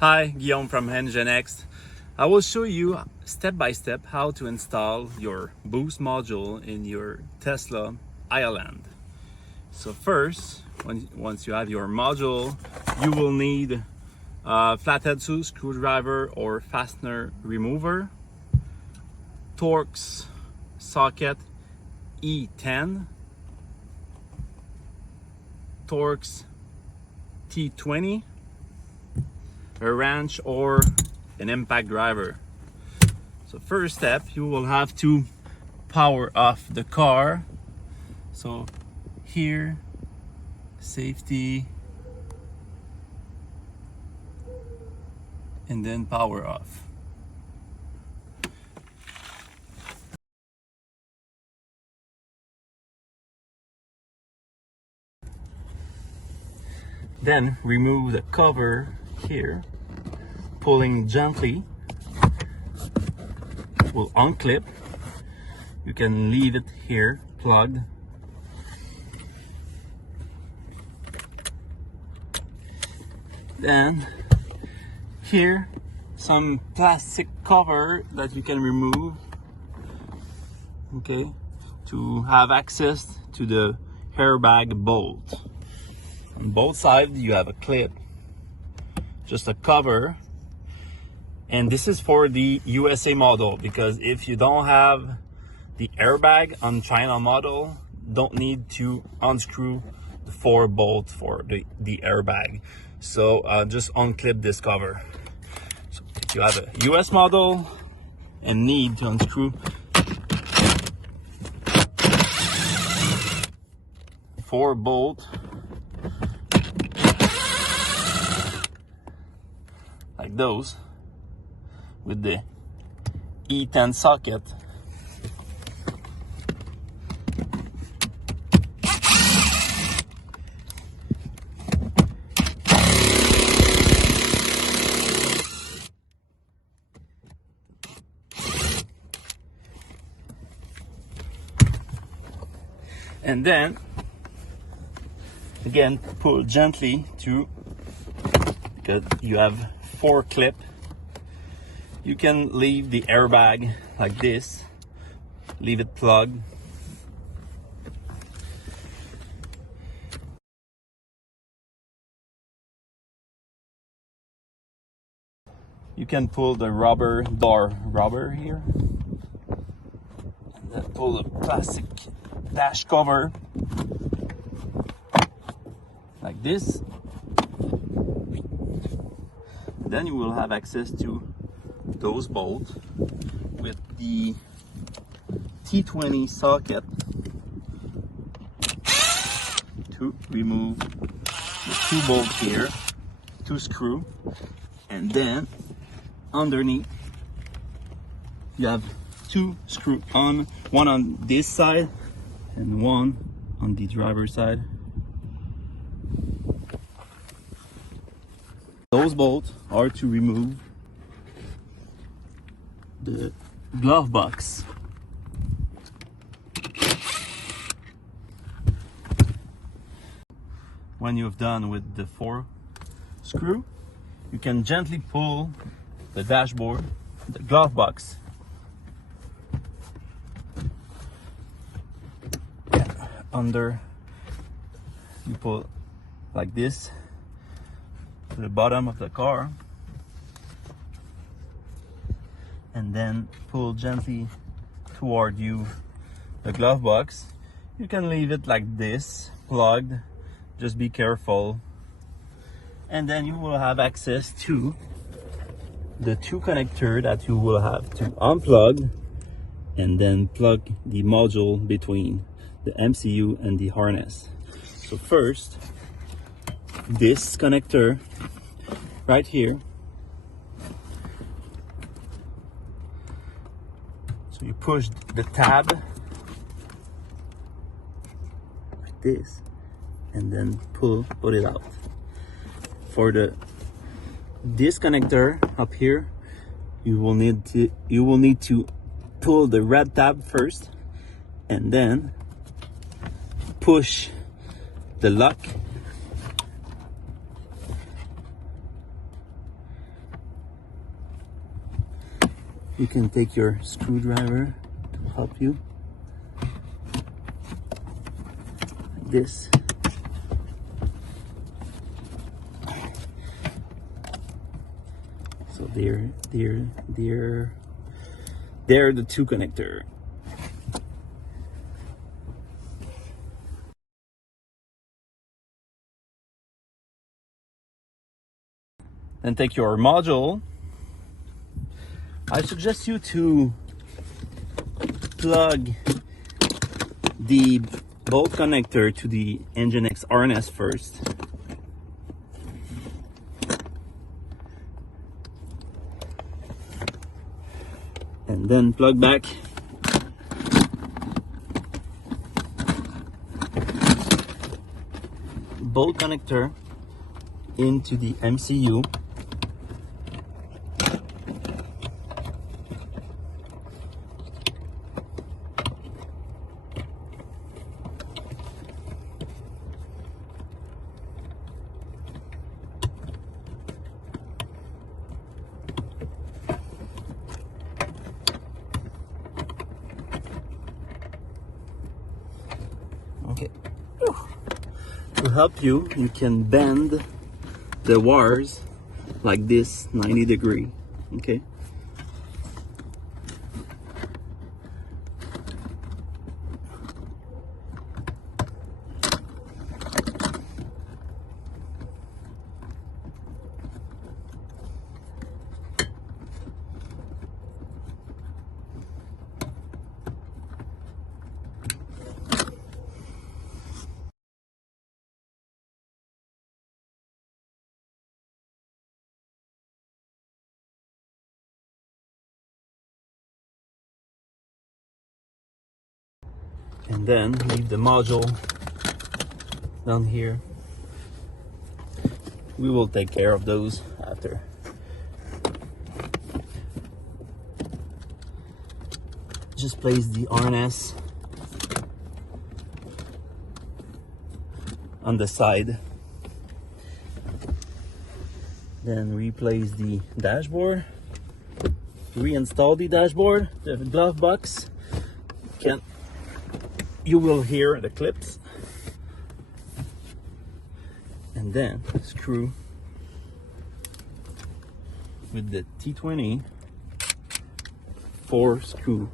Hi, Guillaume from Enginex. I will show you step by step how to install your boost module in your Tesla Highland. So first, once you have your module, you will need a flathead screwdriver or fastener remover, Torx socket E10, Torx T20, a wrench or an impact driver. So first step, you will have to power off the car. So here, safety, and then power off. Then remove the cover here, pulling gently will unclip. You can leave it here plugged. Then here some plastic cover that you can remove, okay, to have access to the airbag bolt. On both sides you have a clip, just a cover, and this is for the USA model, because if you don't have the airbag on China model, don't need to unscrew the 4 bolt for the airbag. So just unclip this cover. So if you have a US model and need to unscrew 4 bolt like those with the E10 socket, and then again pull gently to, because you have 4 clip. You can leave the airbag like this, leave it plugged. You can pull the rubber door rubber here, and then pull the plastic dash cover like this. Then you will have access to those bolts with the T20 socket to remove the 2 bolts here, 2 screws, and then underneath you have 2 screws, one on this side and one on the driver's side. Those bolts are to remove the glove box. When you've done with the 4 screws, you can gently pull the dashboard, the glove box. Under, you pull like this to the bottom of the car, and then pull gently toward you the glove box. You can leave it like this, plugged, just be careful, and then you will have access to the 2 connectors that you will have to unplug and then plug the module between the MCU and the harness. So first, this connector right here, so you push the tab like this and then pull it out. For this connector up here, you will need to pull the red tab first and then push the lock You can take your screwdriver to help you. Like this. So they're the two connector. Then take your module. I suggest you to plug the bolt connector to the Nginx harness first. And then plug back bolt connector into the MCU. Okay. To help you, you can bend the wires like this 90 degree. Okay. And then leave the module down here. We will take care of those after. Just place the harness on the side. Then replace the dashboard. Reinstall the dashboard, the glove box. You will hear the clips. And then screw with the T20 4 screw.